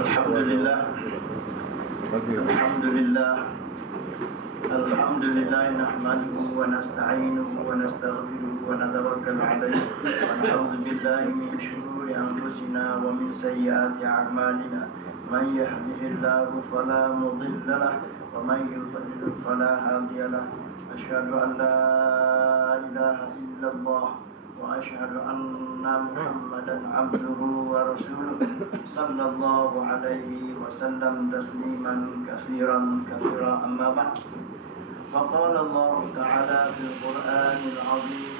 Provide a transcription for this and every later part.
Alhamdulillah. Alhamdulillah. Alhamdulillah nahmaduhu wa nasta'inuhu wa nastaghfiruhu wa natawakkalu alayhi wa na'udzu billahi min shururi anfusina wa min sayyiati a'malina. Man yahdihillahu fala mudilla lahu wa man yudlil fala hadiya lahu. Asyhadu an la ilaha illallah wa asyhadu anna Muhammadan abduhu wa rasuluh sallallahu alaihi wasallam tasliman katsiran amma ba'd. فقال الله تعالى في القرآن العظيم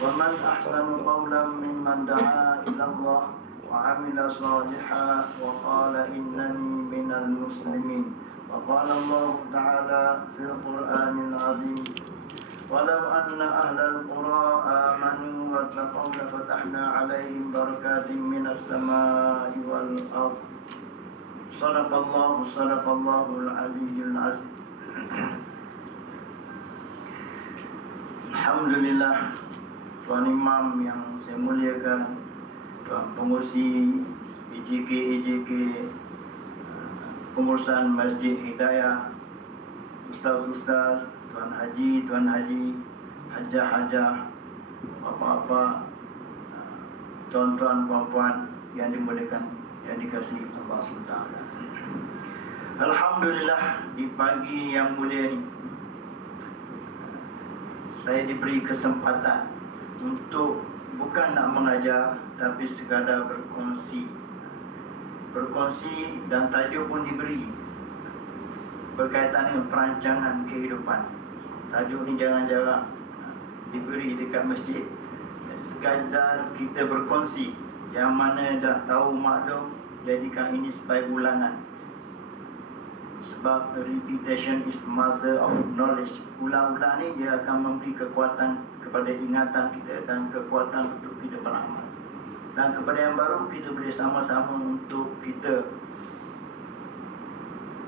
ومن أحسن قولا ممن دعا إلى الله وعمل صالحا وقال إنني من المسلمين. وقال الله تعالى في القرآن العظيم ولو أن أهل القرى آمنوا واتقوا لفتحنا عليهم بركات من السماء والأرض. صدق الله العلي العظيم. Alhamdulillah, Tuan Imam yang saya muliakan, Tuan Pengurusi EJK, Pengurusan Masjid Hidayah, Ustaz-Ustaz, Tuan Haji, Hajah-Hajah, Bapa-bapa, tuan-tuan, puan-puan yang dimuliakan, yang dikasihi Allah SWT. Alhamdulillah, di pagi yang mulia ini saya diberi kesempatan untuk bukan nak mengajar, tapi sekadar berkongsi dan tajuk pun diberi berkaitan dengan perancangan kehidupan. Tajuk ni jarang-jarang diberi dekat masjid. Sekadar kita berkongsi, yang mana dah tahu maklum, jadikan ini sebagai ulangan. Sebab repetition is mother of knowledge. Ulang-ulang ni dia akan memberi kekuatan kepada ingatan kita dan kekuatan untuk kita beramal. Dan kepada yang baru, kita boleh sama-sama untuk kita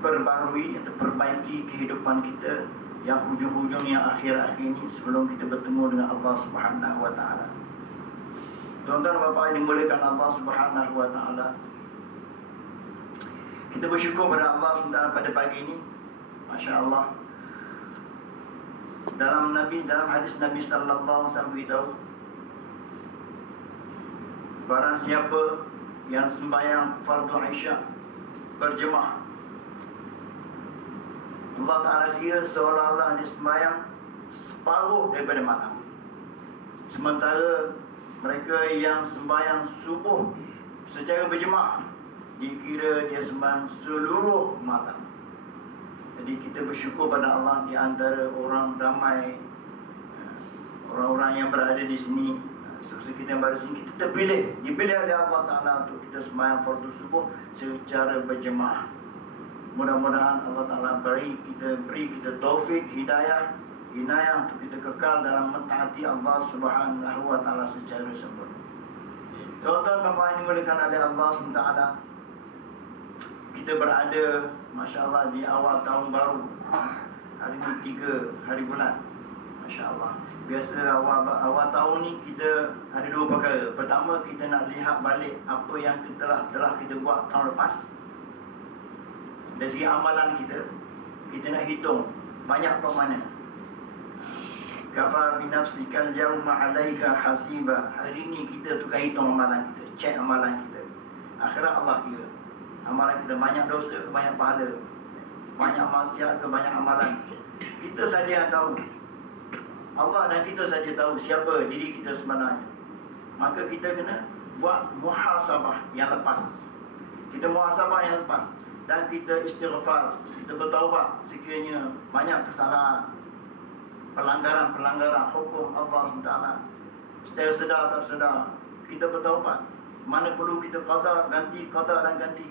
perbaharui atau perbaiki kehidupan kita yang hujung-hujung yang akhir-akhir ini sebelum kita bertemu dengan Allah Subhanahu Wa Taala. Tuan-tuan dan bapa yang dimuliakan Allah Subhanahu Wa Taala, kita bersyukur pada Allah SWT pada pagi ini. Masya Allah, dalam hadis Nabi sallallahu alaihi wasallam beritahu, barang siapa yang sembahyang fardu Isya berjemaah, Allah Ta'ala kira seolah-olah dia sembahyang separuh daripada malam. Sementara mereka yang sembahyang subuh secara berjemaah, dikira dia sembahyang seluruh malam. Jadi kita bersyukur pada Allah, di antara orang ramai orang-orang yang berada di sini, saudara kita yang berada di sini, kita dipilih oleh Allah Ta'ala untuk kita sembahyang fardu subuh secara berjemaah. Mudah-mudahan Allah Ta'ala beri kita taufik, hidayah untuk kita kekal dalam mentaati Allah Subhanahu Wa Ta'ala secara sempurna. Tuan-tuan dan puan yang dimuliakan oleh Allah SWT, kita berada, Masya Allah, di awal tahun baru. Hari ini 3 hari bulan, Masya Allah. Biasa awal tahun ni kita ada dua perkara. Pertama, kita nak lihat balik apa yang telah kita buat tahun lepas. Dari segi amalan kita nak hitung banyak apa mana. Kafa bi nafsikal yawma 'alaika hasiba. Hari ni kita tukar hitung amalan kita, cek amalan kita. Akhirat Allah kira amalan kita banyak dosa ke banyak pahala, banyak maksiat ke banyak amalan. Kita saja yang tahu. Allah dan kita saja tahu siapa diri kita sebenarnya. Maka kita kena buat muhasabah yang lepas. Kita muhasabah yang lepas dan kita istighfar, kita bertaubat sekiranya banyak kesalahan, pelanggaran hukum Allah SWT. Secara sedar tak sedar kita bertaubat. Mana perlu kita qada dan ganti.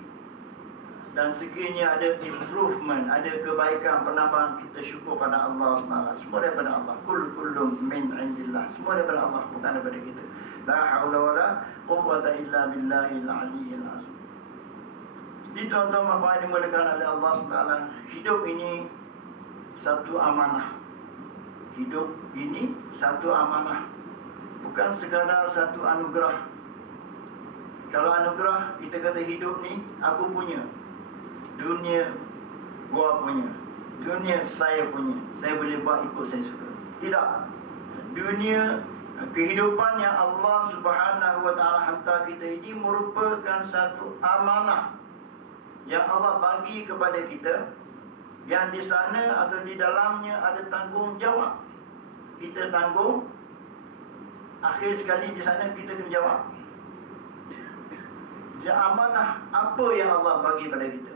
Dan sekiranya ada improvement, ada kebaikan, penambahan, kita syukur pada Allah SWT. Semua daripada Allah. Kullum min indillah. Semua daripada Allah, bukan daripada kita. La hawla wa la quwwata illa billahil aliyyil azim. Jadi tuan-tuan apa yang dimuliakan oleh Allah SWT, hidup ini satu amanah. Hidup ini satu amanah, bukan sekadar satu anugerah. Kalau anugerah, kita kata hidup ni aku punya, dunia gua punya, dunia saya punya, saya boleh buat ikut saya suka. Tidak. Dunia, kehidupan yang Allah Subhanahu wa ta'ala hantar kita ini merupakan satu amanah yang Allah bagi kepada kita, yang di sana atau di dalamnya ada tanggungjawab. Kita tanggung, akhir sekali di sana kita kena jawab. Dia amanah apa yang Allah bagi pada kita.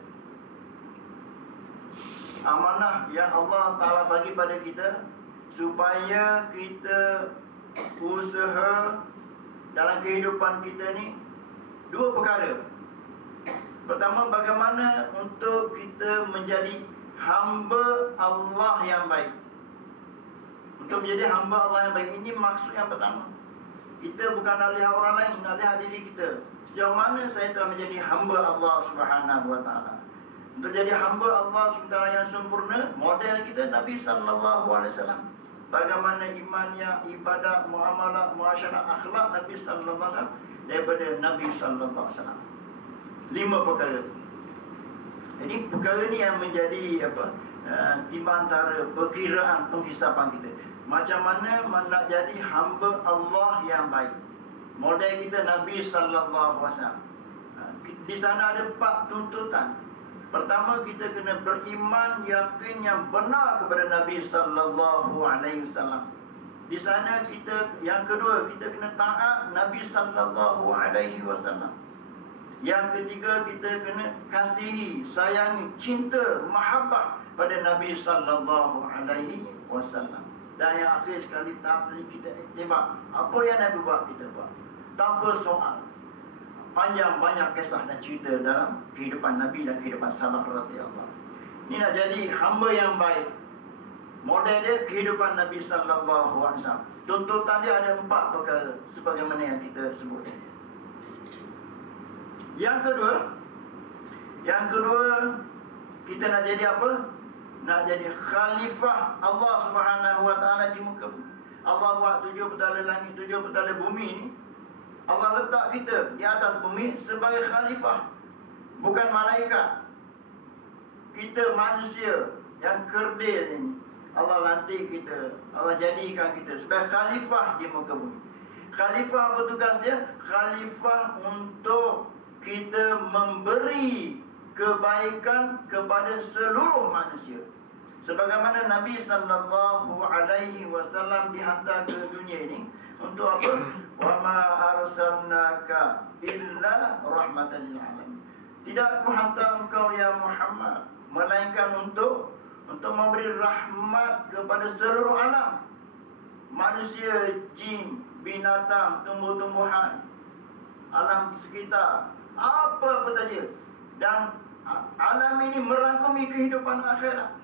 Amanah yang Allah Ta'ala bagi pada kita supaya kita usaha dalam kehidupan kita ni dua perkara. Pertama, bagaimana untuk kita menjadi hamba Allah yang baik. Untuk menjadi hamba Allah yang baik ini maksud yang pertama. Kita bukan nak lihat orang lain, nak lihat diri kita. Sejauh mana saya telah menjadi hamba Allah Subhanahu wa ta'ala. Untuk jadi hamba Allah SWT yang sempurna, model kita Nabi sallallahu alaihi wasallam. Bagaimana imannya, ibadat, muamalah, muasyarah, akhlak Nabi sallallahu alaihi wasallam daripada Nabi sallallahu alaihi wasallam. 5 perkara. Jadi perkara ni yang menjadi timbantara perkiraan penghisapan kita. Macam mana nak jadi hamba Allah yang baik. Model kita Nabi sallallahu alaihi wasallam. Di sana ada 4 tuntutan. Pertama, kita kena beriman yakin yang benar kepada Nabi sallallahu alaihi wasallam. Di sana kita, yang kedua, kita kena taat Nabi sallallahu alaihi wasallam. Yang ketiga, kita kena kasihi, sayangi, cinta, mahabbah pada Nabi sallallahu alaihi wasallam. Dan yang akhir sekali, tahap tadi kita ittiba. Apa yang Nabi buat, kita buat tanpa soal. Panjang banyak kisah dan cerita dalam kehidupan Nabi dan kehidupan sahabat radhiyallahu. Ini nak jadi hamba yang baik. Model dia kehidupan Nabi sallallahu alaihi wasallam. Tuntutan dia ada 4 perkara sebagaimana yang kita sebut. Yang kedua, kita nak jadi apa? Nak jadi khalifah Allah Subhanahu wa ta'ala di muka bumi. Allah buat 7 petala langit, 7 petala bumi ni. Allah letak kita di atas bumi sebagai khalifah, bukan malaikat. Kita manusia yang kerdil ini, Allah lantik kita, Allah jadikan kita sebagai khalifah di muka bumi. Khalifah apa tugas dia? Khalifah untuk kita memberi kebaikan kepada seluruh manusia. Sebagaimana Nabi sallallahu alaihi wasallam dihantar ke dunia ini untuk apa? Wa ma arsalnaka illa rahmatan lil alamin. Tidak aku hantar engkau ya Muhammad melainkan untuk memberi rahmat kepada seluruh alam. Manusia, jin, binatang, tumbuh-tumbuhan, alam sekitar, apa-apa saja. Dan alam ini merangkumi kehidupan akhirat.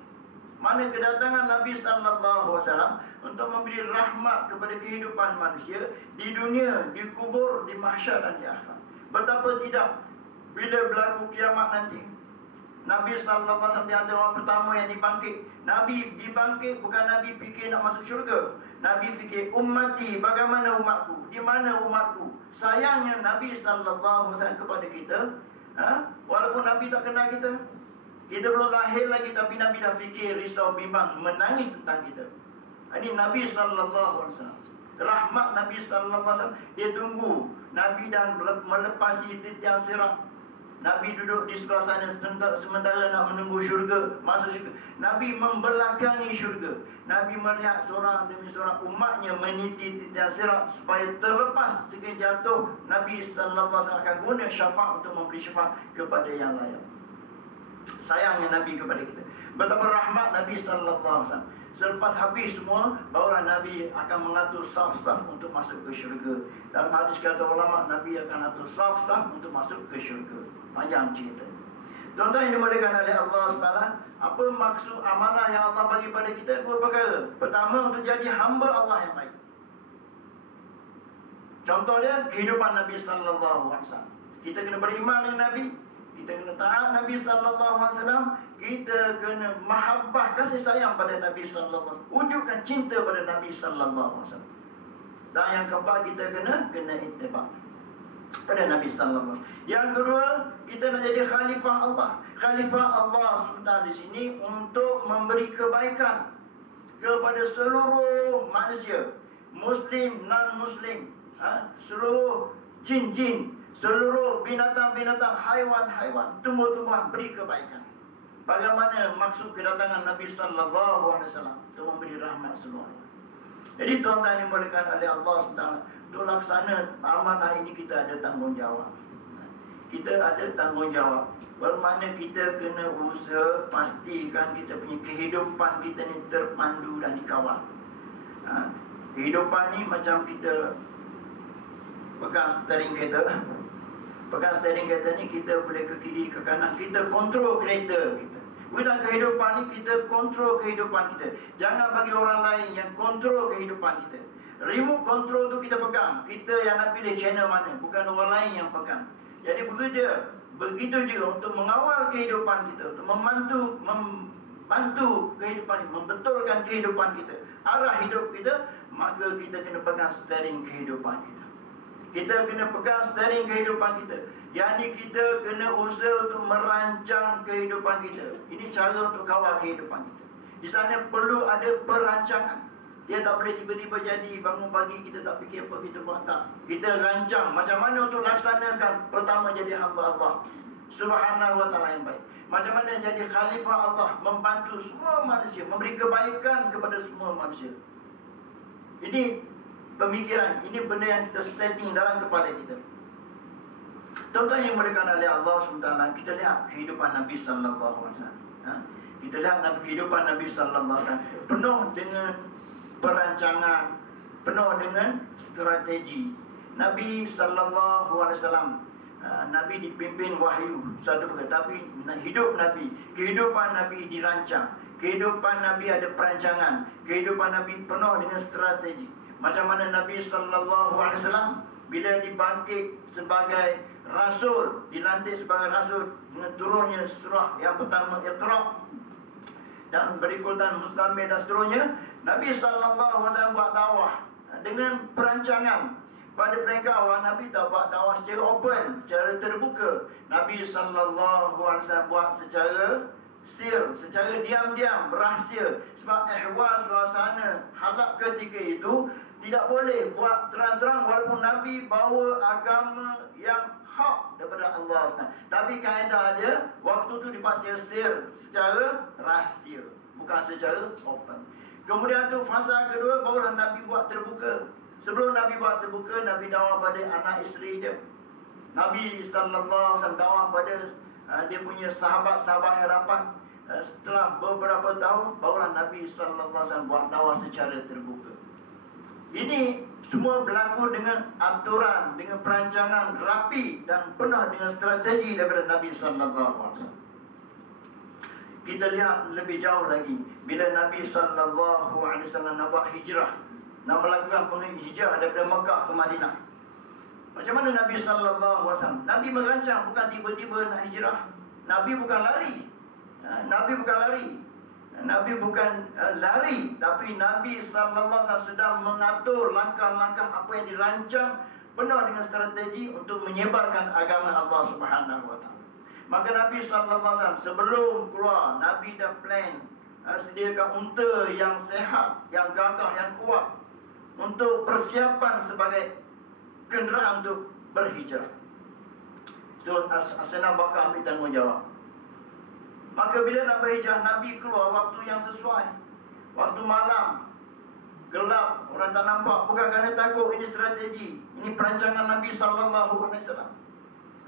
Mana kedatangan Nabi sallallahu alaihi wasallam untuk memberi rahmat kepada kehidupan manusia di dunia, di kubur, di mahsyar dan di akhirat. Betapa tidak bila berlaku kiamat nanti, Nabi sallallahu alaihi wasallam di antara orang pertama yang dibangkit. Nabi dibangkit bukan Nabi fikir nak masuk syurga. Nabi fikir ummati, bagaimana umatku? Di mana umatku? Sayangnya Nabi sallallahu alaihi wasallam kepada kita, walaupun Nabi tak kenal kita, kita belum lahir lagi, tapi Nabi dah fikir, risau, bimbang, menangis tentang kita. Ini Nabi sallallahu alaihi wasallam. Rahmat Nabi sallallahu alaihi wasallam. Dia tunggu Nabi dan melepasi titian sirat. Nabi duduk di sebelah sana sementara nak menunggu syurga, masuk syurga. Nabi membelakangi syurga. Nabi melihat seorang demi seorang umatnya meniti titian sirat supaya terlepas sekali jatuh. Nabi sallallahu alaihi wasallam akan guna syafaat untuk memberi syafaat kepada yang layak. Sayangnya Nabi kepada kita. Betapa rahmat Nabi sallallahu alaihi wasallam. Selepas habis semua, barulah Nabi akan mengatur saf-saf untuk masuk ke syurga. Dalam hadis kata ulama, Nabi akan atur saf-saf untuk masuk ke syurga. Panjang cerita. Tuan-tuan yang dimuliakan oleh Allah SWT, apa maksud amanah yang Allah bagi pada kita? 2 perkara. Pertama, untuk jadi hamba Allah yang baik. Contoh dia, kehidupan Nabi sallallahu alaihi wasallam. Kita kena beriman dengan Nabi, kita kena taat Nabi sallallahu alaihi wasallam, kita kena mahabbah, kasih sayang pada Nabi sallallahu alaihi wasallam, wujudkan cinta pada Nabi sallallahu alaihi wasallam. Dan yang keempat, kita kena ittiba. pada Nabi sallallahu alaihi wasallam. Yang kedua, kita nak jadi khalifah Allah. Khalifah Allah SWT di sini untuk memberi kebaikan kepada seluruh manusia, muslim, non-muslim, seluruh jin-jin, seluruh binatang-binatang, haiwan-haiwan, tumbuh-tumbuhan, beri kebaikan. Bagaimana maksud kedatangan Nabi sallallahu alaihi wasallam? Untuk memberi rahmat seluruh. Jadi tuan-tuan yang dimuliakan oleh Allah SWT, untuk laksana amanah ini kita ada tanggungjawab. Kita ada tanggungjawab. Bermakna kita kena usaha pastikan kita punya kehidupan kita ni terpandu dan dikawal. Kehidupan ni macam kita pegang steering kereta. Pegang steering kereta ni, kita boleh ke kiri ke kanan, kita kontrol kereta kita. Dalam kehidupan ni kita kontrol kehidupan kita. Jangan bagi orang lain yang kontrol kehidupan kita. Remote control tu kita pegang. Kita yang nak pilih channel mana, bukan orang lain yang pegang. Jadi begitu juga untuk mengawal kehidupan kita, untuk membantu kehidupan kita, membetulkan kehidupan kita, arah hidup kita, maka kita kena pegang steering kehidupan kita. Kita kena pegang steering kehidupan kita. Yang ni kita kena usaha untuk merancang kehidupan kita. Ini cara untuk kawal kehidupan kita. Di sana perlu ada perancangan. Dia tak boleh tiba-tiba jadi, bangun pagi kita tak fikir apa kita buat, tak. Kita rancang macam mana untuk laksanakan. Pertama, jadi hamba Allah Subhanahu wa ta'ala yang baik. Macam mana jadi khalifah Allah, membantu semua manusia, memberi kebaikan kepada semua manusia. Ini pemikiran, ini benda yang kita setting dalam kepala kita. Tuan-tuan yang dimuliakan oleh Allah SWT, kita lihat kehidupan Nabi sallallahu alaihi wasallam. Kita lihat kehidupan Nabi sallallahu alaihi wasallam penuh dengan perancangan, penuh dengan strategi. Nabi sallallahu alaihi wasallam, Nabi dipimpin wahyu satu perkara, tapi hidup Nabi, kehidupan Nabi dirancang. Kehidupan Nabi ada perancangan. Kehidupan Nabi penuh dengan strategi. Macam mana Nabi sallallahu alaihi wasallam bila dibangkit sebagai rasul, dilantik sebagai rasul dengan turunnya surah yang pertama Iqra dan berikutan Muzammil dan seterusnya, Nabi sallallahu alaihi wasallam buat dakwah dengan perancangan. Pada peringkat awal Nabi tak buat dakwah secara open, secara terbuka. Nabi sallallahu alaihi wasallam buat secara sir, secara diam-diam, berahsia. Sebab ihwal suasana hadap ketika itu tidak boleh buat terang-terang, walaupun Nabi bawa agama yang hak daripada Allah. Tapi kaedah dia, waktu tu dipaksa sir, secara rahsia, bukan secara open. Kemudian tu fasa kedua, barulah Nabi buat terbuka. Sebelum Nabi buat terbuka, Nabi dakwah pada anak isteri dia. Nabi sallallahu alaihi wasallam dakwah pada dia punya sahabat-sahabat yang rapat. Setelah beberapa tahun, barulah Nabi sallallahu alaihi wasallam buat dakwah secara terbuka. Ini semua berlaku dengan aturan, dengan perancangan rapi dan penuh dengan strategi daripada Nabi sallallahu alaihi wasallam. Kita lihat lebih jauh lagi, bila Nabi sallallahu alaihi wasallam nak buat hijrah, nak melakukan penghijrah daripada Mekah ke Madinah. Macam mana Nabi sallallahu alaihi wasallam? Nabi merancang, bukan tiba-tiba nak hijrah. Nabi bukan lari. Nabi bukan lari. Nabi bukan lari, tapi Nabi sallallahu alaihi wasallam sedang mengatur langkah-langkah apa yang dirancang penuh dengan strategi untuk menyebarkan agama Allah Subhanahu wa taala. Maka Nabi sallallahu alaihi wasallam sebelum keluar, Nabi dah plan sediakan unta yang sehat, yang gagah, yang kuat untuk persiapan sebagai kenderaan untuk berhijrah. So As-Sayyidina Abu Bakar ambil tanggungjawab. Maka bila nak berhijrah, Nabi keluar waktu yang sesuai, waktu malam, gelap, orang tak nampak. Bukan kerana takut, ini strategi, ini perancangan Nabi sallallahu alaihi wasallam.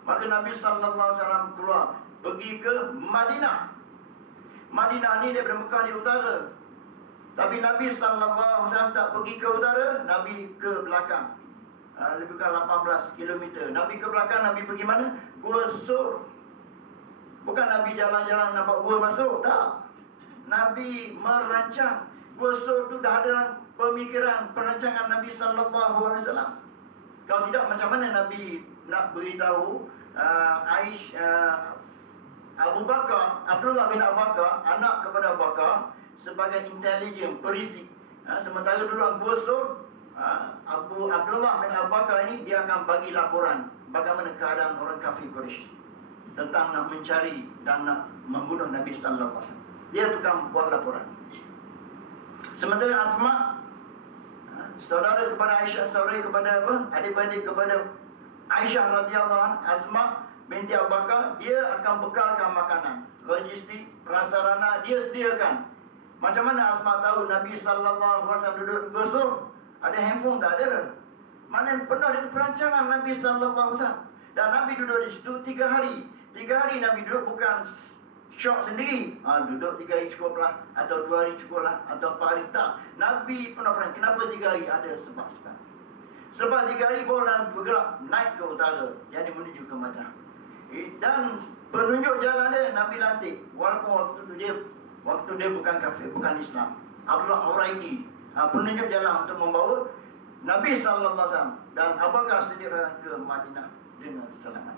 Maka Nabi sallallahu alaihi wasallam keluar, pergi ke Madinah. Madinah ni daripada Mekah di utara, tapi Nabi sallallahu alaihi wasallam tak pergi ke utara, Nabi ke belakang. Lebih kurang 18 km. Nabi ke belakang, Nabi pergi mana? Gua Sur. Bukan Nabi jalan-jalan nampak gua masuk, tak. Nabi merancang. Gua Sur tu dah ada dalam pemikiran, perancangan Nabi sallallahu alaihi wasallam. Kalau tidak, macam mana Nabi nak beritahu Abu Bakar, Abdullah bin Abu Bakar, anak kepada Abu Bakar, sebagai intelijen, perisik. Sementara dulu Gua Sur Abu Abdullah bin Abu Bakar ini, dia akan bagi laporan bagaimana keadaan orang kafir Quraisy tentang nak mencari dan nak membunuh Nabi sallallahu alaihi wasallam. Dia tukang buat laporan. Sementara Asma, saudara kepada Aisyah, saudara kepada apa? Adik-beradik kepada Aisyah radhiyallahu anha, Asma binti Abu Bakar, dia akan bekalkan makanan, logistik, prasarana dia sediakan. Macam mana Asma tahu Nabi sallallahu alaihi wasallam duduk gosok? Ada handphone tak ada. Mana penuh dengan perancangan Nabi sallallahu alaihi wasallam. Dan Nabi duduk di situ 3 hari. 3 hari Nabi duduk, bukan syok sendiri. Duduk 3 hari cukuplah, atau 2 hari cukuplah, atau 4 hari tak. Nabi penuh perancangan. Kenapa 3 hari? Ada sebab-sebab. Sebab 3 hari baru bergerak naik ke utara, yang menuju ke Madinah. Dan penunjuk jalan dia Nabi lantik. Walaupun waktu dia bukan kafir, bukan Islam. Abdullah Uraiki, penunjuk jalan untuk membawa Nabi sallallahu alaihi wasallam dan Abu Bakar Siddiq ke Madinah dengan selamat.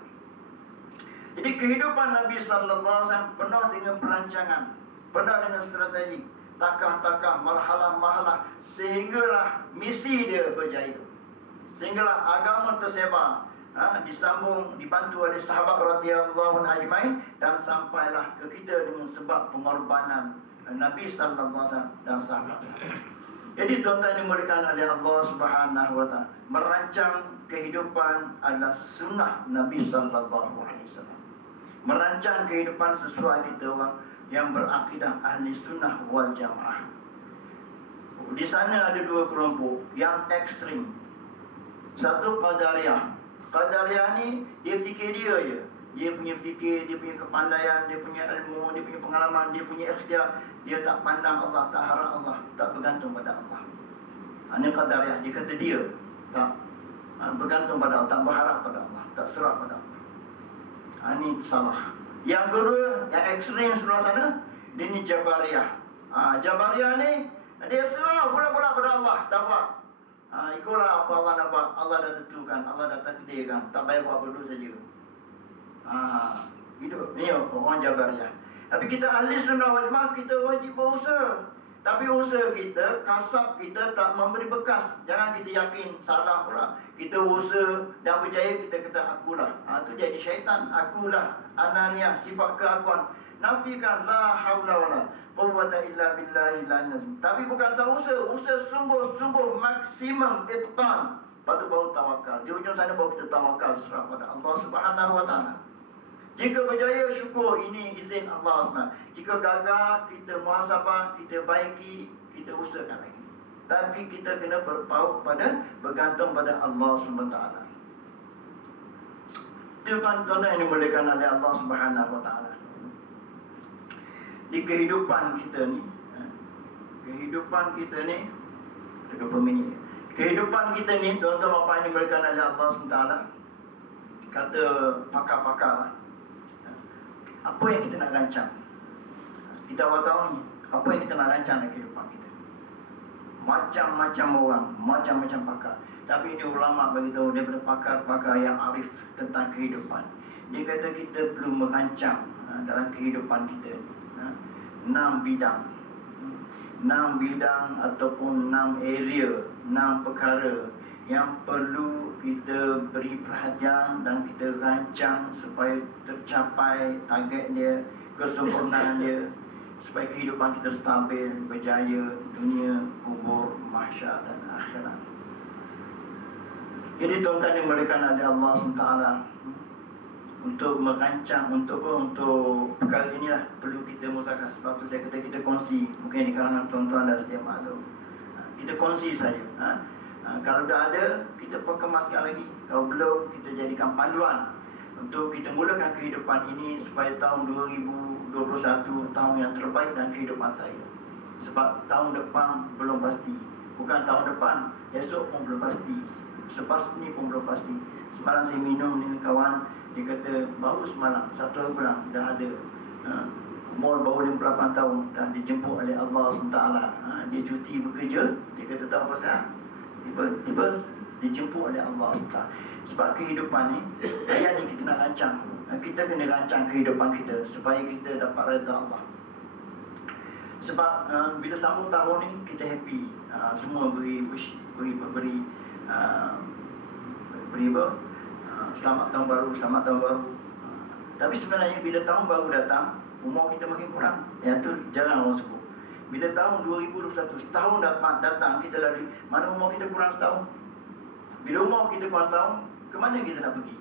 Jadi kehidupan Nabi sallallahu alaihi wasallam penuh dengan perancangan, penuh dengan strategi, takah-takah, marhalah-marhalah, sehinggalah misi dia berjaya. Sehinggalah agama tersebar, disambung, dibantu oleh sahabat radhiyallahu ajmain, dan sampailah ke kita dengan sebab pengorbanan Nabi sallallahu alaihi wasallam dan sahabat-sahabat. Jadi tuan-tuan dimuliakan oleh Allah Subhanahu wa taala, merancang kehidupan adalah sunnah Nabi sallallahu alaihi wasallam. Merancang kehidupan sesuai kita orang yang berakidah ahli sunnah wal jamaah. Di sana ada 2 kelompok yang ekstrim. Satu Qadariyah. Qadariyah ni dia fikir dia je. Dia punya fikir, dia punya kepandaian, dia punya ilmu, dia punya pengalaman, dia punya ikhtiar. Dia tak pandang Allah, tak harap Allah, tak bergantung pada Allah. Ini Qadariyah. Dia kata dia tak bergantung pada Allah, tak berharap pada Allah, tak serah pada Allah. Ini salah. Yang kedua, yang ekstrim sebelah sana, dia ni Jabariyah. Jabariyah ni dia serah pula-pula pada Allah, tak buat. Ikutlah apa Allah nak buat. Allah dah tentukan, Allah dah takdirkan, tak payah buat berdua saja. Hidup ni orang Jabariyah. Tapi kita ahli sunnah wal jamaah, kita wajib berusaha. Tapi usaha kita, kasab kita tak memberi bekas. Jangan kita yakin salah pula. Kita usaha dan berjaya, kita kata akulah. Itu jadi syaitan. Akulah, ananiyah, sifat keakuan. Nafikan la haula wala quwwata illa billahi al-azim. Tapi bukan tak usaha. Usaha sungguh-sungguh maksimum itqan. Lepas tu baru tawakal. Di ujung sana baru kita tawakal serah pada Allah Subhanahu wa taala. Jika berjaya, syukur, ini izin Allah SWT. Jika gagal, kita muhasabah, kita baiki, kita usahakan lagi. Tapi kita kena bergantung pada Allah SWT. Itu tuan-tuan yang dimuliakan oleh Allah SWT. Di kehidupan kita ni, ada 20 minit. Kehidupan kita ni, tuan-tuan bapa yang dimuliakan oleh Allah SWT, kata pakar-pakar lah, apa yang kita nak rancang? Kita awal tahu ni, apa yang kita nak rancang dalam kehidupan kita? Macam-macam orang, macam-macam pakar. Tapi ini ulama bagi tahu daripada pakar-pakar yang arif tentang kehidupan. Dia kata kita perlu merancang dalam kehidupan kita 6 bidang. 6 bidang ataupun 6 area, 6 perkara yang perlu kita beri perhatian dan kita rancang supaya tercapai target dia, kesempurnaan dia, supaya kehidupan kita stabil, berjaya dunia, kubur, mahsyar dan akhirat. Jadi tuan-tuan yang dimuliakan oleh Allah SWT, untuk merancang, untuk perkara inilah perlu kita musakan. Sebab tu saya kata kita kongsi. Mungkin di kalangan tuan-tuan dah sedia maklum, kita kongsi saja. Kalau dah ada, kita perkemaskan lagi. Kalau belum, kita jadikan panduan untuk kita mulakan kehidupan ini supaya tahun 2021 tahun yang terbaik dalam kehidupan saya. Sebab tahun depan belum pasti. Bukan tahun depan, esok pun belum pasti. Selepas ni pun belum pasti. Semalam saya minum dengan kawan, dia kata baru semalam 1 hari pulang dah ada umur baru 58 tahun dan dijemput oleh Allah SWT. Dia cuti bekerja, dia kata tahu pasal tiba-tiba dijemput oleh Allah SWT. Sebab kehidupan ni, ayat ni kita nak rancang. Kita kena rancang kehidupan kita supaya kita dapat redha Allah. Sebab bila sambung tahun ni, kita happy. semua beri selamat tahun baru, selamat tahun baru. Tapi sebenarnya bila tahun baru datang, umur kita makin kurang. Yang tu jarang orang sebut. Bila tahun 2021, setahun datang kita lalui, mana umur kita kurang setahun? Bila umur kita kurang setahun, ke mana kita nak pergi?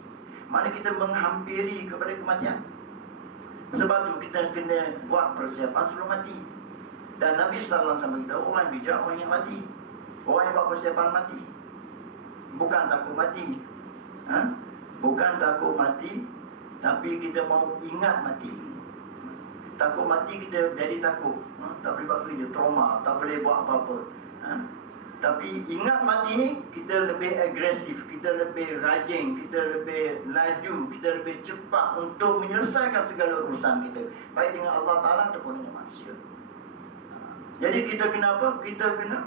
Mana kita menghampiri kepada kematian? Sebab tu kita kena buat persiapan sebelum mati. Dan Nabi sallallahu alaihi wasallam kita orang bijak, orang yang mati. Orang yang buat persiapan mati. Bukan takut mati. Bukan takut mati, tapi kita mau ingat mati. Takut mati kita jadi takut, tak boleh buat kerja, trauma, tak boleh buat apa-apa. Tapi ingat mati ni, kita lebih agresif, kita lebih rajin, kita lebih laju, kita lebih cepat untuk menyelesaikan segala urusan kita, baik dengan Allah Ta'ala ataupun dengan manusia. Jadi kita kena apa? Kita kena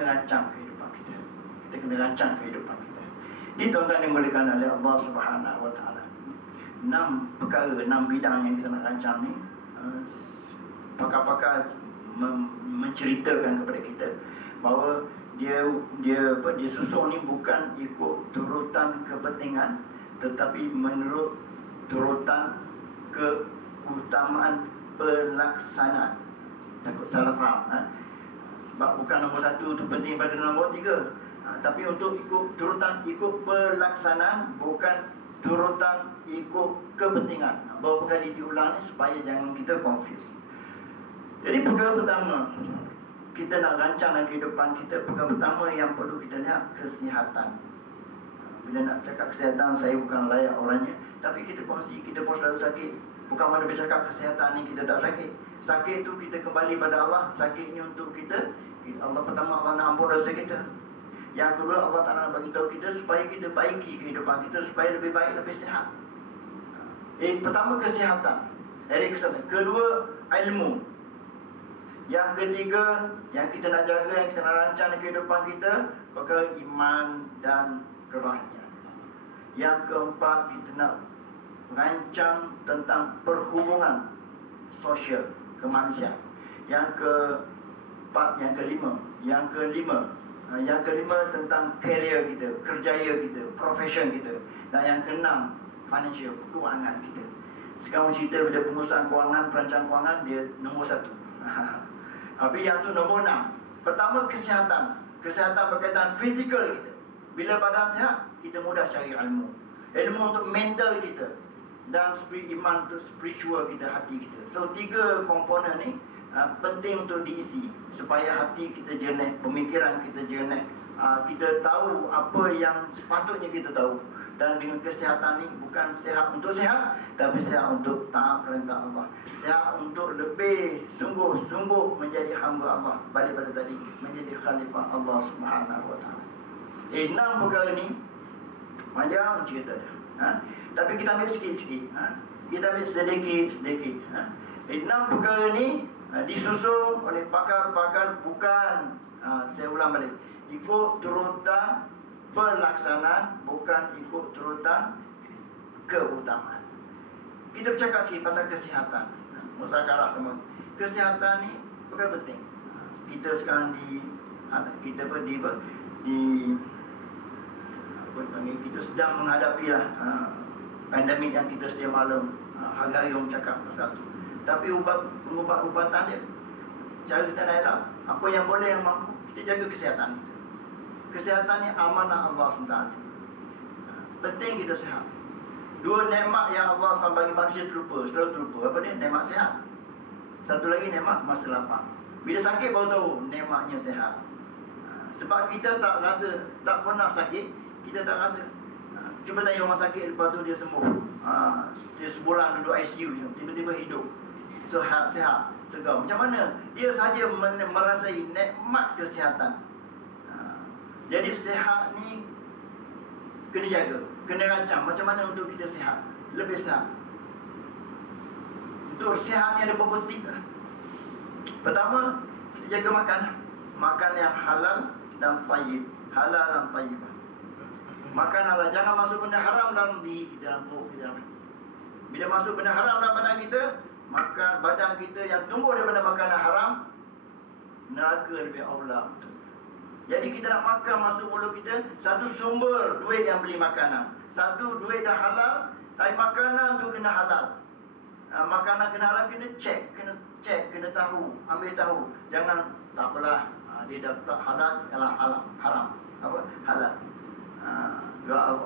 rancang kehidupan kita. Kita kena rancang kehidupan kita. Ini tuan-tuan yang dimuliakan oleh Allah Subhanahu Wa Ta'ala. 6 perkara, 6 bidang yang kita nak rancang ni, pakar-pakar menceritakan kepada kita bahawa dia susun ni bukan ikut turutan kepentingan, tetapi menurut turutan keutamaan pelaksanaan. Takut salah faham, sebab bukan nombor 1 tu penting pada nombor 3, tapi untuk ikut turutan, ikut pelaksanaan, bukan turutan ikut kepentingan. Beberapa kali diulang ni supaya jangan kita confuse. Jadi perkara pertama, kita nak rancang dalam kehidupan kita, perkara pertama yang perlu kita lihat, kesihatan. Bila nak cakap kesihatan, saya bukan layak orangnya, tapi kita kongsi, kita pun selalu sakit. Bukan mana bercakap kesihatan ni kita tak sakit. Sakit tu kita kembali pada Allah. Sakit ni untuk kita, Allah pertama, Allah nak ampun dosa kita. Yang kedua, Allah Ta'ala nak bagi tahu kita supaya kita baiki kehidupan kita, supaya lebih baik, lebih sihat. Pertama, kesihatan. Kedua, ilmu. Yang ketiga, yang kita nak jaga, yang kita nak rancang dalam kehidupan kita, perkara iman dan kerahnya. Yang keempat, kita nak rancang tentang perhubungan sosial, kemanusiaan. Yang kelima tentang career kita, kerjaya kita, profession kita. Dan yang keenam, financial, kewangan kita. Sekarang cerita bila pengurusan kewangan, perancangan kewangan, dia nombor 1. Tapi yang tu nombor 6. Pertama, kesihatan. Kesihatan berkaitan fizikal kita. Bila badan sihat, kita mudah cari ilmu. Ilmu untuk mental kita. Dan iman untuk spiritual kita, hati kita. So 3 komponen ni penting untuk diisi supaya hati kita jernih, pemikiran kita jernih, kita tahu apa yang sepatutnya kita tahu. Dan dengan kesihatan ni bukan sihat untuk sihat, tapi sihat untuk taat perintah Allah, sihat untuk lebih sungguh-sungguh menjadi hamba Allah. Balik pada tadi, menjadi khalifah Allah Subhanahu Wa Ta'ala. 6 perkara ni panjang cerita dia, tapi kita ambil sikit-sikit, kita ambil sedikit-sedikit. 6 perkara ni disusun oleh pakar-pakar, bukan, saya ulang balik, ikut turutan pelaksanaan, bukan ikut turutan keutamaan. Kita bercakap sikit pasal kesihatan, musakarah semua. Kesihatan ni perkara penting. Kita sekarang kita sedang menghadapi pandemik yang kita sedia maklum. Hari-hari orang cakap pasal tu. Tapi ubat-ubatan dia, cara kita nak elak, apa yang boleh, yang mampu, kita jaga kesihatan kita. Kesihatan ni amanah Allah SWT. Penting kita sihat. 2 nikmat yang Allah SWT bagi manusia selalu terlupa. Apa dia? Nikmat sihat. Satu lagi nikmat masa lapang. Bila sakit baru tahu nikmatnya sihat. Sebab kita tak rasa, tak pernah sakit, kita tak rasa. Cuba tanya orang sakit, lepas tu dia sembuh. Dia sebulan duduk ICU, tiba-tiba hidup, sehat, segar. Macam mana? Dia saja merasai nikmat kesihatan. Jadi sihat ni kena jaga, kena rancang macam mana untuk kita sihat, lebih sihat. Untuk sihat ni ada beberapa tip lah. Pertama, kita jaga makan yang halal dan tayyib. Halal dan tayyib. Makan halal, jangan masuk benda haram dalam diri kita, dalam perut kita, dalam hati. Bila masuk benda haram dalam badan kita, maka badan kita yang tumbuh daripada makanan haram, neraka lebih aula untuk. Jadi kita nak makan masuk mulut kita, satu sumber duit yang beli makanan, satu duit dah halal, tapi makanan tu kena halal. Makanan kena halal, kena cek, kena tahu, ambil tahu. Jangan tak apalah, dia dah tak halal, halal, haram. Apa? Halal.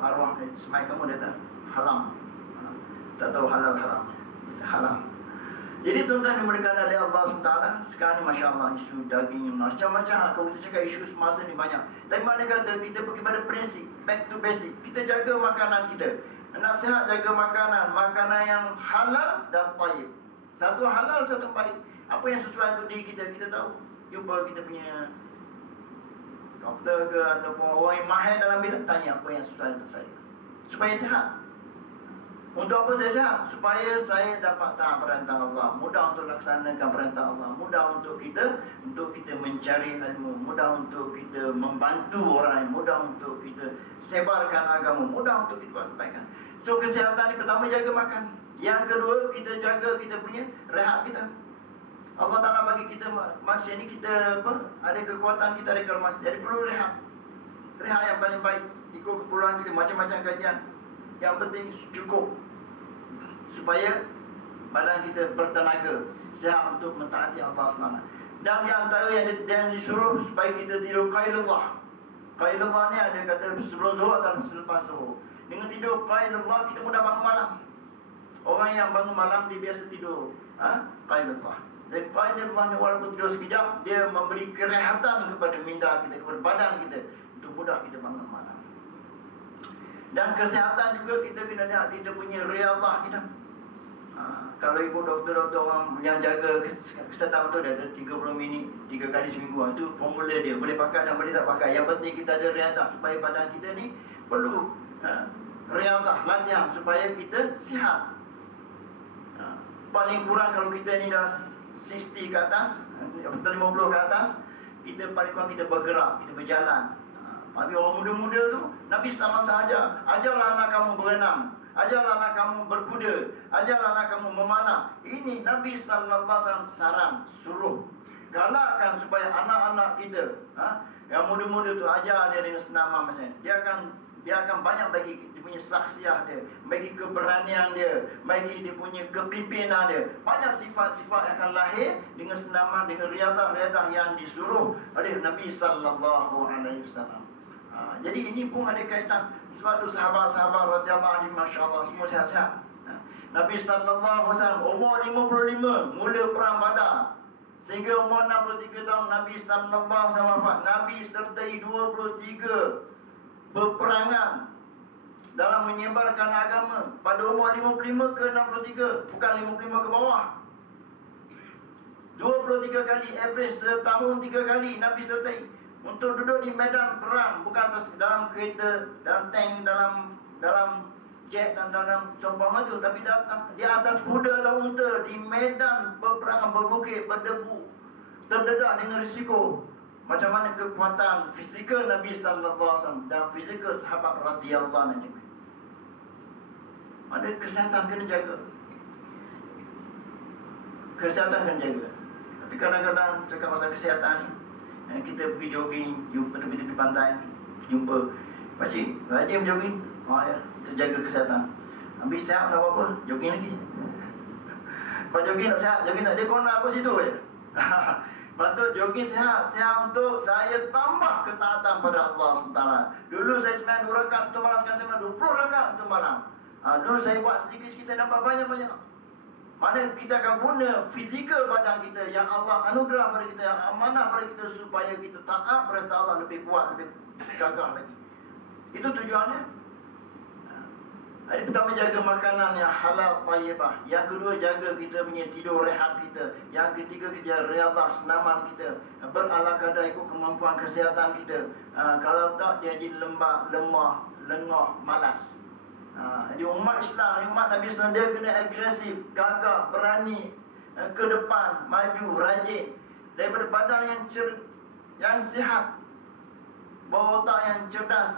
Arwah semai kamu datang haram. Tak tahu halal haram. Halal. Jadi tuan-tuan yang dimuliakan oleh Allah SWT, sekarang ni Masya Allah isu daging macam-macam. Kalau kita cakap isu semasa ni banyak. Tapi mana kata kita pergi pada prinsip, back to basic. Kita jaga makanan kita. Nasihat jaga makanan. Makanan yang halal dan taib. Satu halal, satu baik. Apa yang sesuai untuk diri kita, kita tahu. Jumpa kita punya doktor ke ataupun orang yang mahir dalam bidang, tanya apa yang sesuai untuk saya supaya sihat. Untuk apa saya sihat? Supaya saya dapat taat perintah Allah, mudah untuk laksanakan perintah Allah, mudah untuk kita mencari ilmu, mudah untuk kita membantu orang lain, mudah untuk kita sebarkan agama, mudah untuk kita buat kebaikan. So kesihatan ni pertama jaga makan. Yang kedua kita jaga kita punya rehat kita. Allah Ta'ala bagi kita manusia ni, kita ada kekuatan, kita ada kelemahan. Jadi perlu rehat. Rehat yang paling baik ikut keperluan kita, macam-macam kajian. Yang penting cukup supaya badan kita bertenaga, sihat untuk mentaati Allah SWT. Dan yang antara yang disuruh supaya kita tidur qailullah. Qailullah ni ada kata sebelum zuhur atau selepas zuhur. Dengan tidur qailullah kita mudah bangun malam. Orang yang bangun malam dia biasa tidur qailullah. Dan qailullah ni walaupun tidur sekejap, dia memberi kerehatan kepada minda kita, kepada badan kita, untuk mudah kita bangun malam. Dan kesihatan juga kita kena lihat kita punya riadah kita. Kalau ikut doktor-doktor orang yang jaga kesihatan betul, dia ada 30 minit 3 kali seminggu. Itu formula dia, boleh pakai dan boleh tak pakai. Yang penting kita ada riadah supaya badan kita ni perlu riadah, latihan supaya kita sihat. Paling kurang kalau kita ni dah 60 ke atas, 50 ke atas, kita paling kurang kita bergerak, kita berjalan. Tapi orang muda-muda tu, Nabi SAW ajar, ajarlah anak kamu berenang, ajarlah anak kamu berkuda, ajarlah anak kamu memanah. Ini Nabi SAW saran, suruh, galakkan supaya anak-anak kita, yang muda-muda tu, ajar dia dengan senaman macam ni. Dia akan banyak bagi dia punya saksiah dia, bagi keberanian dia, bagi dia punya kepimpinan dia. Banyak sifat-sifat yang akan lahir dengan senaman, dengan riadah-riadah yang disuruh oleh Nabi SAW. Jadi ini pun ada kaitan. Sebab tu sahabat-sahabat radhiyallahu anhum, masya-Allah, semua sihat-sihat. Nabi SAW umur 55 mula perang Badar, sehingga umur 63 tahun Nabi SAW wafat. Nabi sertai 23 peperangan dalam menyebarkan agama pada umur 55 ke 63, bukan 55 ke bawah. 23 kali, average setahun 3 kali Nabi sertai untuk duduk di medan perang, bukan atas dalam kereta, dalam tank, dalam jet dan dalam seumpama tu, tapi di atas kuda atau unta di medan peperangan berbukit, berdebu, terdedah dengan risiko. Macam mana kekuatan fizikal Nabi SAW dan fizikal sahabat radhiyallahu anhu. Ada kesihatan kena jaga. Kesihatan kena jaga. Tapi kadang-kadang cakap pasal kesihatan ni, kita pergi jogging, jumpa tepi-tepi pantai, jumpa pakcik, rajin jogging. Ya, kita jaga kesihatan. Habis sihat tak apa-apa, jogging lagi. Kalau jogging tak sihat, jogging sihat. Dia corner apa situ je. Patut jogging sihat untuk saya tambah ketaatan pada Allah SWT. Dulu saya sembahyang 2 rakaat satu malam, sekarang saya sembahyang 20 rakaat satu malam. Dulu saya buat sedikit-sedikit, saya dapat banyak-banyak. Mana kita akan guna fizikal badan kita yang Allah anugerah pada kita, yang amanah pada kita, supaya kita taat perintah Allah lebih kuat, lebih gagah lagi. Itu tujuannya. Jadi pertama, jaga makanan yang halal tayyibah. Yang kedua, jaga kita punya tidur rehat kita. Yang ketiga, kita riadah, senaman kita, berala kadar ikut kemampuan kesihatan kita. Kalau tak, dia jadi lemah, lengah, malas. Jadi umat Islam, umat Nabi SAW, dia kena agresif, gagah, berani, ke depan, maju, rajin. Daripada badan yang sihat, bawa otak yang cerdas,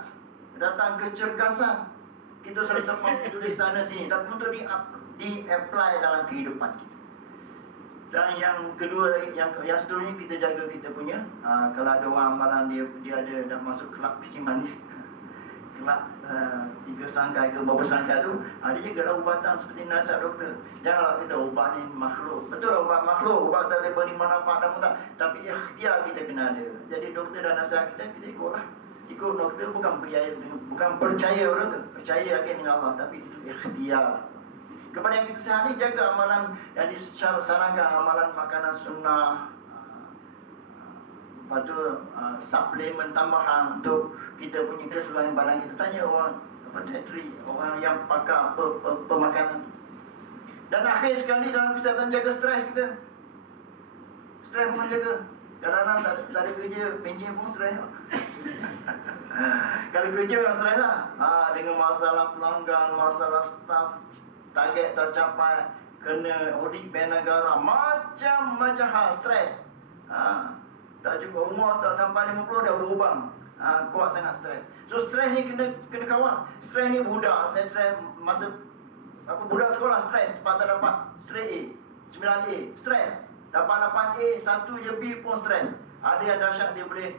datang kecergasan. Kita selalu tak mampu tulis sana sini, tapi untuk di-apply dalam kehidupan kita. Dan yang kedua, yang seterusnya kita jaga kita punya, kalau ada orang amalan dia ada dah masuk kelab kencing manis, kelab 3 sangkai ke berapa sangkai tu, dia jagalah ubatan seperti nasihat doktor. Janganlah kita ubat ni makhluk. Betul lah ubat makhluk, ubat tak boleh beri manfaat dan tak, tapi ikhtiar kita kena ada. Jadi doktor dan nasihat kita ikutlah. Ikut doktor bukan percaya orang tu, percaya yakin dengan Allah, tapi itu ikhtiar. Kepada yang kita sihat ni, jaga amalan yang disarankan, amalan makanan sunnah, lepas tu suplemen tambahan untuk kita punya keseluruhan badan kita. Tanya orang dietary, orang yang pakar pemakanan. Dan akhir sekali dalam kesihatan, jaga stres kita. Stres pun jaga. Kadang-kadang tak ada kerja, pencen pun stres. Kalau kerja memang stres lah, dengan masalah pelanggan, masalah staff, target tercapai, kena audit bank negara, macam-macam hal, stres. Tak cukup umur, tak sampai 50 dah berubah. Kuat sangat stres. So stres ni kena kawal. Stres ni budak, saya stres masa budak sekolah, stres cepat tak dapat straight A, 9A, stres. Dapat 8A, 1 je B pun stres. Ada yang dahsyat, dia boleh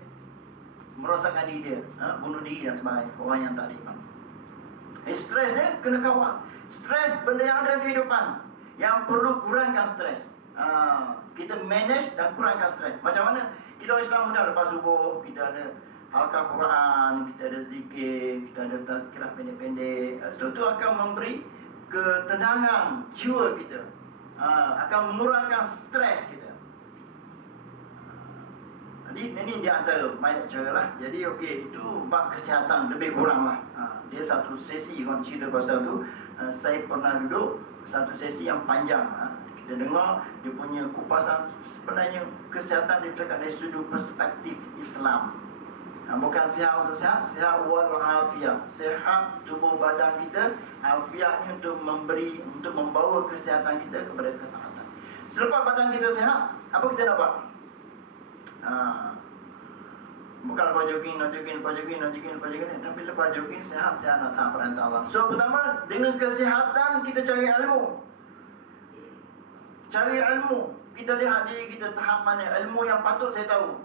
merosakkan diri dia, bunuh diri dan sebagainya, orang yang tak ada. Stres ni kena kawal. Stres benda yang ada kehidupan, yang perlu kurangkan stres. Kita manage dan kurangkan stres. Macam mana? Kita orang Islam mudah, lepas subuh kita ada halqah Quran, kita ada zikir, kita ada tazkirah pendek-pendek. Itu akan memberi ketenangan jiwa kita, akan mengurangkan stres kita. Jadi ini di antara banyak cara lah. Jadi okey, itu bab kesihatan lebih kurang lah. Dia satu sesi kalau cerita pasal tu. Saya pernah duduk satu sesi yang panjang. Kita dengar dia punya kupasan. Sebenarnya kesihatan dia bercakap dari sudut perspektif Islam. Bukan sihat untuk sihat, sihat wal afiat. Sihat tubuh badan kita, afiatnya untuk membawa kesihatan kita kepada ketaatan. Selepas badan kita sihat, apa kita dapat? Bukan lepas jogging, tapi lepas jogging sihat nak taat perintah Allah. So pertama, dengan kesihatan kita cari ilmu. Kita lihat diri kita tahap mana ilmu yang patut saya tahu.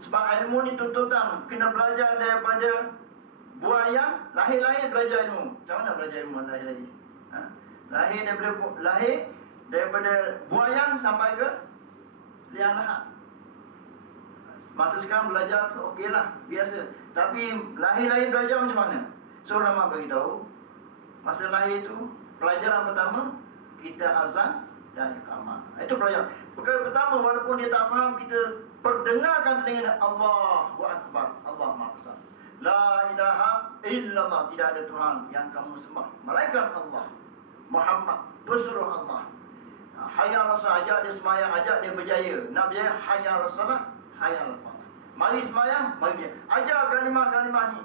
Sebab ilmu ni tuntutan, kena belajar daripada buaya, lahir belajar ilmu. Macam mana belajar ilmu lahir? Lahir daripada buaya sampai ke liang lahat. Masa sekarang belajar tu okey lah, biasa. Tapi lahir belajar macam mana? So ulama beritahu, masa lahir tu pelajaran pertama kita azan dan iqamah. Itu pelajaran. Perkara pertama, walaupun dia tak faham, kita perdengarkan telinga Allahu Akbar, Allah Maha Besar. La ilaha illallah, tidak ada Tuhan yang kamu sembah. Malaikat Allah, Muhammad pesuruh Allah. Hayya Rasul, ajak dia semayang, ajak dia berjaya. Nak berjaya, hayya Rasulullah, hayya al-falah. Mari semayang, mari berjaya. Ajar kalimah-kalimah ni.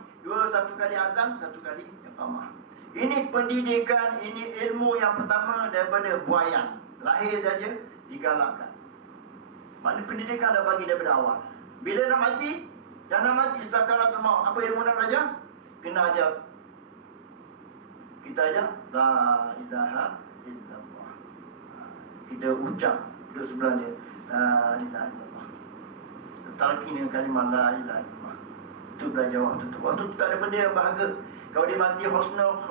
Satu kali azan, satu kali iqamah. Ini pendidikan, ini ilmu yang pertama daripada buayan. Lahir saja digalakkan. Maknanya pendidikan dah bagi daripada awal. Bila nak mati, sakaratul maut, apa ilmu nak belajar? Kena ajar. Kita ajar la ilaha illallah. Kita ucap duduk sebelah dia, la ilaha illallah. Talqin dengan kalimah la ilaha illallah. Itu belajar waktu tu. Waktu tu tak ada benda yang berharga. Kalau dia mati husnul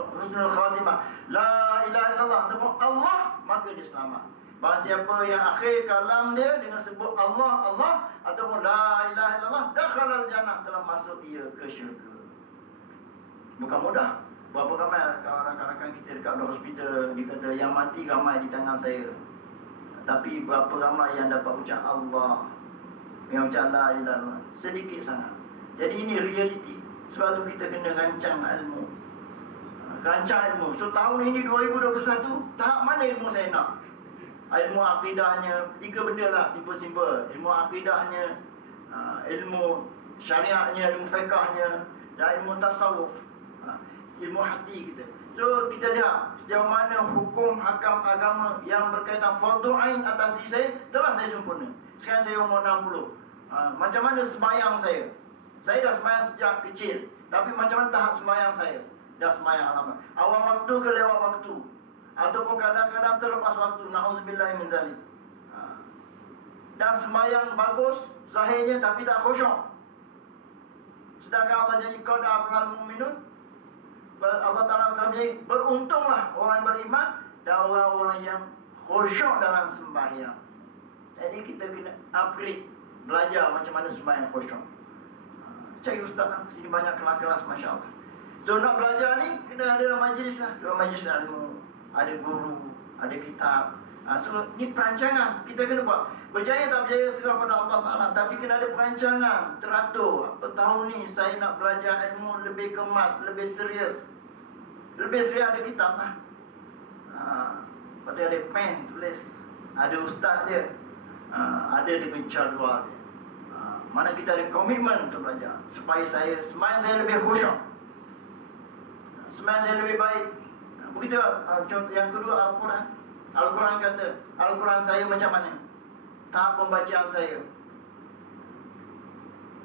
khatimah, la ilaha illallah, sebut Allah, maka dia selamat. Barang siapa yang akhir kalam dia dengan sebut Allah ataupun la ilaha illallah, dakhalal jannah, telah masuk ia ke syurga. Bukan mudah. Berapa ramai rakan-rakan kita dekat hospital, dia kata yang mati ramai di tangan saya. Tapi berapa ramai yang dapat ucap Allah, yang ucap la ilaha illallah? Sedikit sangat. Jadi ini realiti. Sebab tu kita kena rancang ilmu. So tahun ini 2021, tahap mana ilmu saya nak? Ilmu akidahnya, 3 benda lah, simple. Ilmu akidahnya, ilmu syariatnya, ilmu fiqahnya, dan ilmu tasawuf, ilmu hati kita. So kita lihat sejauh mana hukum hakam agama yang berkaitan fardu ain atas diri saya telah saya sempurna. Sekarang saya umur 60. Macam mana sembahyang saya? Saya dah sembahyang sejak kecil, tapi macam mana tahap sembahyang saya? Dah sembahyang lama. Awal waktu ke lewat waktu? ataupun kadang-kadang terlepas waktu. Na'udzubillah min zalik. Dan sembahyang bagus zahirnya tapi tak khusyuk. Sedangkan Allah janji qad aflahal mu'minun. Allah Ta'ala telah berjanji, beruntunglah orang yang beriman dan orang-orang yang khusyuk dalam sembahyang. Jadi kita kena upgrade, belajar macam mana sembahyang khusyuk. Cari ustaz lah, sini banyak kelas-kelas, Masya Allah. So nak belajar ni, kena ada majlis lah. Ada majlis ilmu, ada guru, ada kitab. So ni perancangan kita kena buat. Berjaya tak berjaya serah pada Allah Ta'ala, tapi kena ada perancangan teratur. Apa tahun ni saya nak belajar ilmu lebih kemas, lebih serius. Lebih serius ada kitab lah. Lepas tu ada pen tulis, ada ustaz dia, ada dengan jadual dia. Mana kita ada komitmen untuk belajar supaya sembahyang saya lebih khusyuk, sembahyang saya lebih baik. Begitu. Contoh yang kedua, Al-Quran. Al-Quran kata, Al-Quran saya macam mana, tahap pembacaan saya.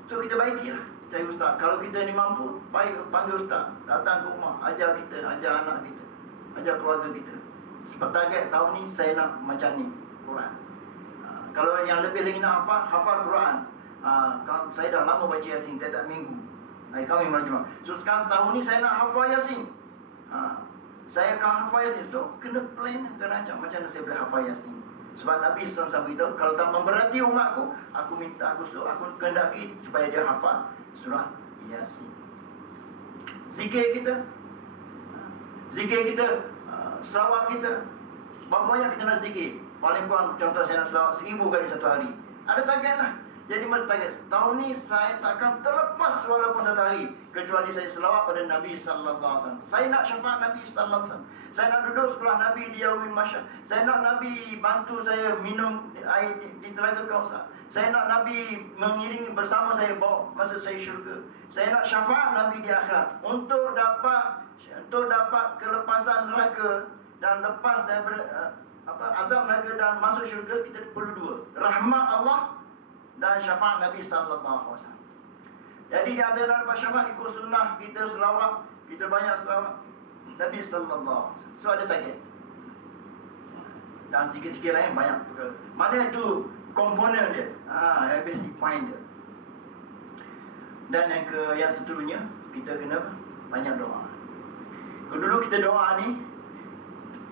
So kita baikilah, cari ustaz. Kalau kita ni mampu, baik panggil ustaz, datang ke rumah, ajar kita, ajar anak kita, ajar keluarga kita. Sebab target tahun ni saya nak macam ni Quran. Kalau yang lebih lagi nak hafal Quran. Saya dah lama baca Yasin tiap-tiap minggu. Kami majmuk. So sekarang tahun ni saya nak hafal Yasin. Saya akan hafal Yasin. So kena plan, kena rancang macam mana saya boleh hafal Yasin. Sebab Nabi SAW beritahu, kalau tak memberati umatku, aku kehendaki supaya dia hafal surah Yasin. Zikir kita, selawat kita, berapa banyak kita nak zikir? Paling kurang contoh saya nak selawat 1000 kali satu hari. Ada target lah. Jadi mesti target, tahun ni saya takkan terlepas walaupun satu hari, kecuali saya selawat pada Nabi Sallallahu Alaihi Wasallam. Saya nak syafaat Nabi Sallallahu Alaihi Wasallam. Saya nak duduk sebelah Nabi di yaumil mahsyar. Saya nak Nabi bantu saya minum air di telaga Kausar. Saya nak Nabi mengiringi bersama saya bawa masa saya syurga. Saya nak syafaat Nabi di akhirat. Untuk dapat kelepasan neraka dan lepas daripada azab neraka dan masuk syurga, kita perlu dua, rahmat Allah dan syafaat Nabi Sallallahu Alaihi Wasallam. Jadi di antara syafaat, ikut sunnah kita, selawat, kita banyak selawat Nabi Sallallahu Alaihi Wasallam. So ada target. Dan sikit-sikit lain banyak perkara. Mana itu komponen dia, yang basic point dia. Dan yang seterusnya, kita kena banyak doa. Kalau dulu kita doa ni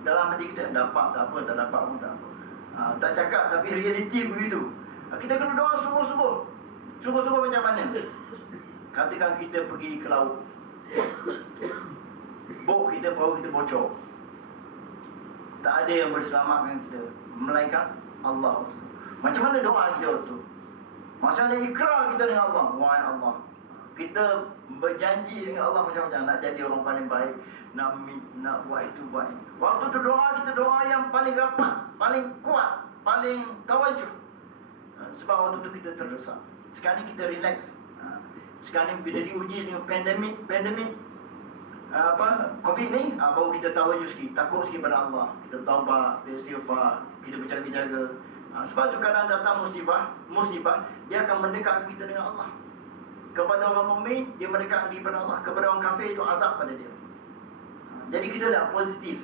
dalam hati kita, dapat tak apa, tak dapat pun tak apa. Tak cakap tapi realiti begitu. Kita kena doa sungguh-sungguh. Sungguh-sungguh macam mana? Katakan kita pergi ke laut, perahu kita bocor, tak ada yang berselamatkan kita melainkan Allah. Macam mana doa kita waktu tu? Macam mana ikrar kita dengan Allah? Wahai Allah, kita berjanji dengan Allah macam-macam, nak jadi orang paling baik, nak buat itu, buat itu. Waktu tu doa kita, doa yang paling rapat, paling kuat, paling tawajuh. Sebab waktu tu kita terdesak. Sekarang ni kita relax. Sekarang ni bila diuji dengan pandemik COVID ni, baru kita tawajuh sikit, takut sikit pada Allah. Kita taubat, kita istighfar, kita berjaga-jaga. Sebab tu kadang datang musibah, dia akan mendekatkan kita dengan Allah. Kepada orang mukmin, dia mendekatkan diri pada Allah. Kepada orang kafir, itu azab pada dia. Jadi kita dah positif.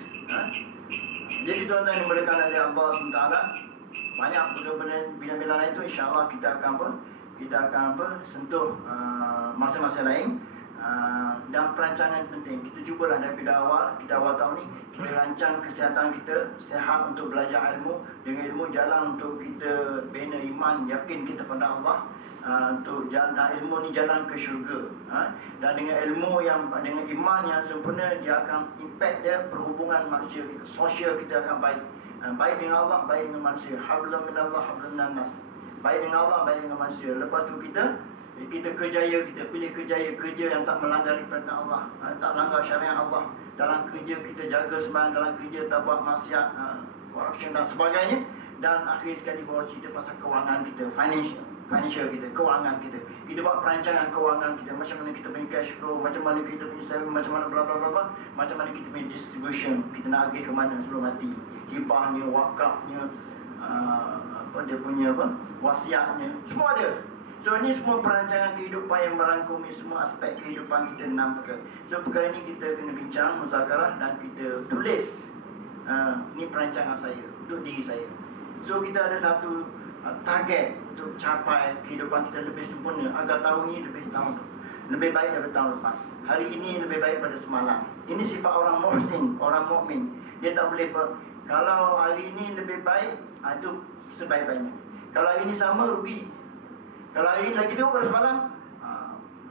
Jadi tuan-tuan yang mendekatkan oleh Allah SWT, banyak benda-benda lain tu insya-Allah kita akan sentuh masa-masa lain. Dan perancangan penting. Kita cubalah daripada awal, kita awal tahun ni kita rancang kesihatan kita, sihat untuk belajar ilmu. Dengan ilmu jalan untuk kita bina iman, yakin kita pada Allah. Untuk jalan ilmu ni jalan ke syurga. Dan dengan ilmu dengan iman yang sempurna, dia akan impact dia perhubungan manusia kita, sosial kita akan baik. Baik dengan Allah, baik dengan manusia. Hablum minallah, hablum minannas. Baik dengan Allah, baik dengan manusia. Lepas tu kita kerjaya, kita pilih kerja yang tak melanggar perintah Allah, tak melanggar syariat Allah. Dalam kerja kita jaga sembahyang, dalam kerja tak buat maksiat, corruption dan sebagainya. Dan akhir sekali bawa cerita pasal kewangan kita, financial kita, kewangan kita. Kita buat perancangan kewangan kita, macam mana kita punya cash flow, macam mana kita punya saving, macam mana bla bla bla, macam mana kita punya distribution, kita nak agih ke mana sebelum mati, hibahnya, wakafnya, dia punya wasiatnya, semua ada. So ini semua perancangan kehidupan yang merangkumi semua aspek kehidupan kita, 6 perkara. So perkara ini kita kena bincang, muzakarah dan kita tulis. Ini perancangan saya untuk diri saya. So kita ada satu target untuk capai kehidupan kita lebih sempurna agar tahun ini lebih baik daripada tahun lepas. Hari ini lebih baik pada semalam. Ini sifat orang muhsin, orang mukmin. Dia tak boleh kalau hari ini lebih baik, itu sebaik-baiknya. Kalau hari ini sama, rugi. Kalau hari ini lagi teruk pada semalam,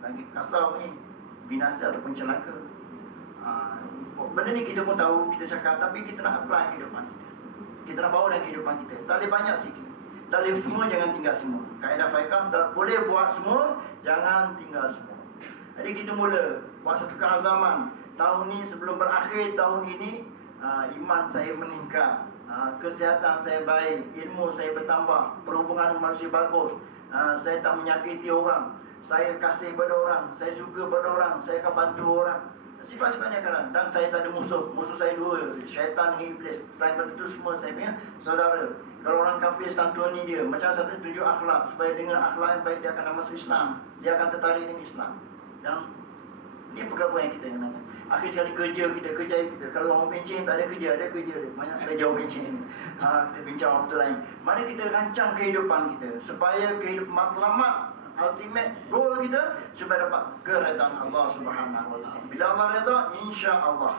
lagi kasar ni, binasa ataupun celaka. Benda ni kita pun tahu, kita cakap, tapi kita nak apply kehidupan kita. Kita nak bawa dalam kehidupan kita. Tak boleh banyak sikit. Tak boleh semua, jangan tinggal semua. Kaedah Faikah, tak boleh buat semua, jangan tinggal semua. Jadi kita mula buat satu keazaman. Tahun ni sebelum berakhir tahun ini, iman saya meningkat, kesihatan saya baik, ilmu saya bertambah, perhubungan dengan manusia bagus, saya tak menyakiti orang, saya kasih pada orang, saya suka pada orang, saya akan bantu orang. Sifat-sifatnya kadang. Dan saya tak ada musuh. Musuh saya dua, syaitan dengan iblis. Selain itu semua saya punya saudara. Kalau orang kafir santuni dia, macam satu tunjuk akhlak, supaya dengan akhlak yang baik dia akan masuk Islam, dia akan tertarik dengan Islam. Dan ini perkara yang kita nak. Akhir sekali kerja kita. Kalau orang pencen tak ada kerja dia. Banyak kita jauh pencen. Kita bincang waktu lain. Mana kita rancang kehidupan kita supaya kehidupan matlamat, ultimate goal kita supaya dapat keredaan Allah Subhanahu Wa Taala. Bila Allah redha, insya-Allah,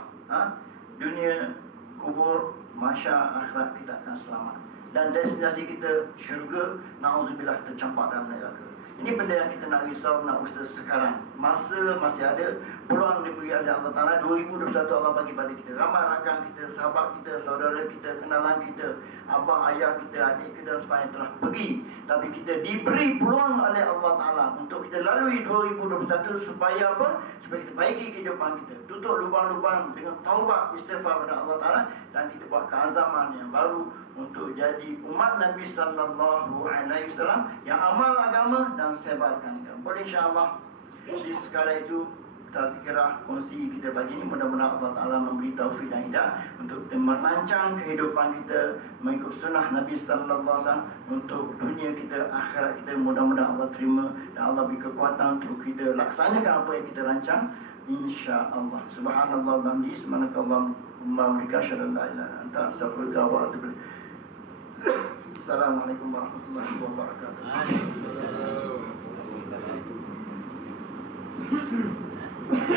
dunia, kubur, mahsyar, akhirat kita akan selamat. Dan destinasi kita syurga, na'udzubillah, tercampak dalam neraka. Ini benda yang kita nak risau, nak usaha sekarang. Masa masih ada, peluang diberi oleh Allah Ta'ala. 2021 Allah bagi pada kita. Ramai rakan kita, sahabat kita, saudara kita, kenalan kita, abang, ayah kita, adik kita dan sebagainya telah pergi. Tapi kita diberi peluang oleh Allah Ta'ala untuk kita lalui 2021 supaya apa? Supaya kita baiki kehidupan kita. Tutup lubang-lubang dengan taubat, istighfar pada Allah Ta'ala. Dan kita buat keazaman yang baru untuk jadi umat Nabi Sallallahu Alaihi Wasallam yang amal agama dan sebarkan agama. Boleh insya-Allah. Di sekala itu tazkirah kongsi kita pagi ini, mudah-mudahan Allah Ta'ala memberi taufik dan hidayah untuk kita merancang kehidupan kita mengikut sunnah Nabi Sallallahu Alaihi Wasallam untuk dunia kita, akhirat kita. Mudah-mudahan Allah terima dan Allah beri kekuatan untuk kita laksanakan apa yang kita rancang, insya-Allah. Subhanallah wa bihamdihi, subhanakallahumma wa bihamdika, asyhadu an la ilaha illa anta, astaghfiruka wa atubu ilaik. Assalamualaikum warahmatullahi wabarakatuh.